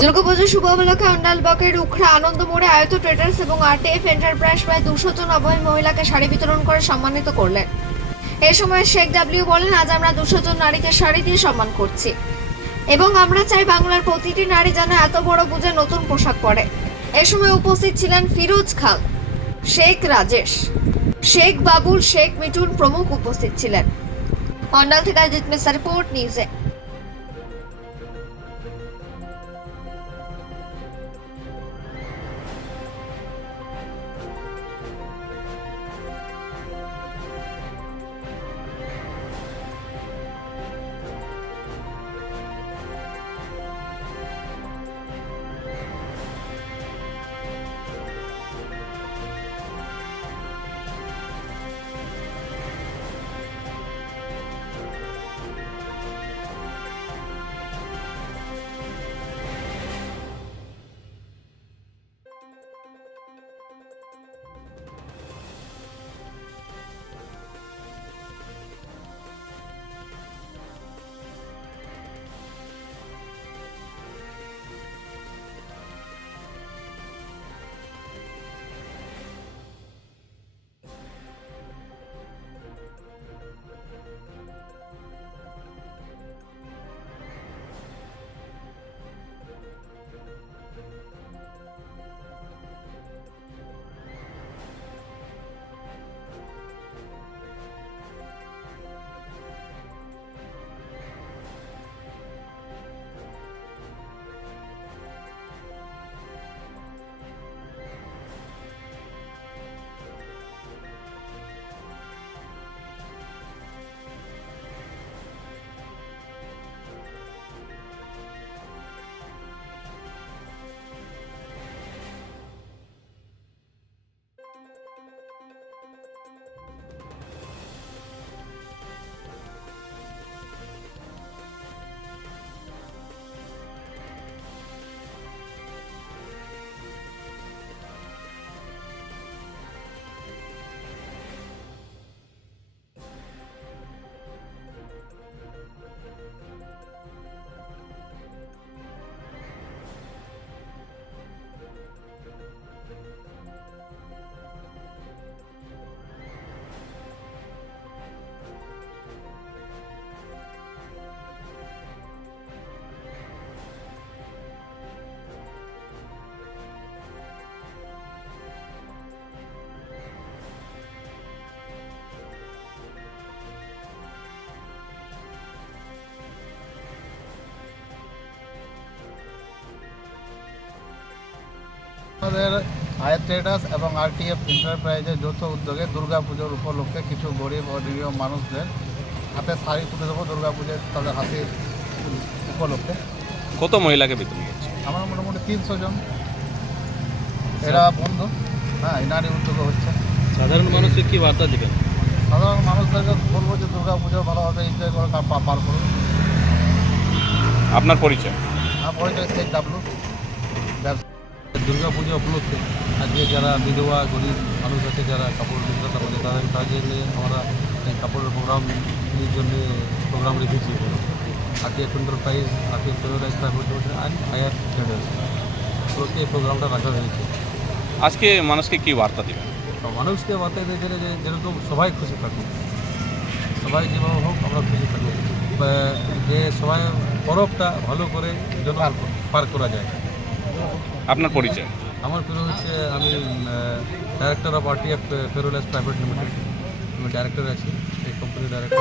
দুর্গাপুজো শুভ উপলক্ষে অন্ডাল ব্লকের উখড়া আনন্দ মোড়ে আয়ত ট্রেডার্স এবং আরটিএফ এন্টারপ্রাইজ প্রায় দুশো জন অবয় মহিলাকে শাড়ি বিতরণ করে সম্মানিত করলেন। এ সময় শেখ ডাব্লিউ বলেন, আজ আমরা দুশো জন নারীকে শাড়ি দিয়ে সম্মান করছি এবং আমরা চাই বাংলার প্রতিটি নারী যেন এত বড় পুজো নতুন পোশাক পরে। এ সময় উপস্থিত ছিলেন ফিরোজ খান, শেখ রাজেশ, শেখ বাবুল, শেখ মিঠুন প্রমুখ উপস্থিত ছিলেন। অন্ডাল থেকে অজিত মিশ্রা রিপোর্ট, নিউজে আমাদের আয়াত ট্রেডার্স এবং আরটিএফ এন্টারপ্রাইজের যৌথ উদ্যোগে দুর্গাপুজোর উপলক্ষে কিছু গরিব ও নিরীহ মানুষদের হাতে শাড়ি তুলে দেবো দুর্গাপুজোর তাদের হাসির উপলক্ষে। কত মহিলাকে বিতরণ করছে আমার মোটামুটি তিনশো জন। এরা বন্ধু। হ্যাঁ এই নারী উদ্যোগে হচ্ছে। সাধারণ মানুষকে কি বার্তা দিবেন? সাধারণ মানুষদেরকে বলব যে দুর্গা পুজো ভালোভাবে এনজয় করে তা পা- পার করুন। আপনার পরিচয়? আমার পরিচয় শেখ ডাবলু ব্যবসা দুর্গা পূজা উপলক্ষে আজকে যারা বিধবা গরিব মানুষ আছে যারা কাপড় বিক্রেতা আছে তাদের কাজে নিয়ে আমরা এই কাপড়ের প্রোগ্রাম এর জন্য প্রোগ্রাম রেখেছি। আরটিএফ এন্টারপ্রাইজ আরটিএফ ফেভারাইজ প্রাইভেট লিমিটেড অ্যান্ড আয়ার ট্রেডার্স উপলক্ষে এই প্রোগ্রামটা রাখা হয়েছে। আজকে মানুষকে কি বার্তা দিবেন? তো মানুষকে বার্তায় দিতে যে যেরকম সবাই খুশি থাকুক সবাই যেভাবে হোক আমরা খুশি থাকুক। বা যে সবাই পরবটা ভালো করে যেন পার করা যায়। আপনার পরিচয়? আমার পরিচয় হচ্ছে আমি ডাইরেক্টর অফ আর্টি অফ ফেরোলাস প্রাইভেট লিমিটেড আমি ডাইরেক্টর আছি। এই কোম্পানির ডাইরেক্টর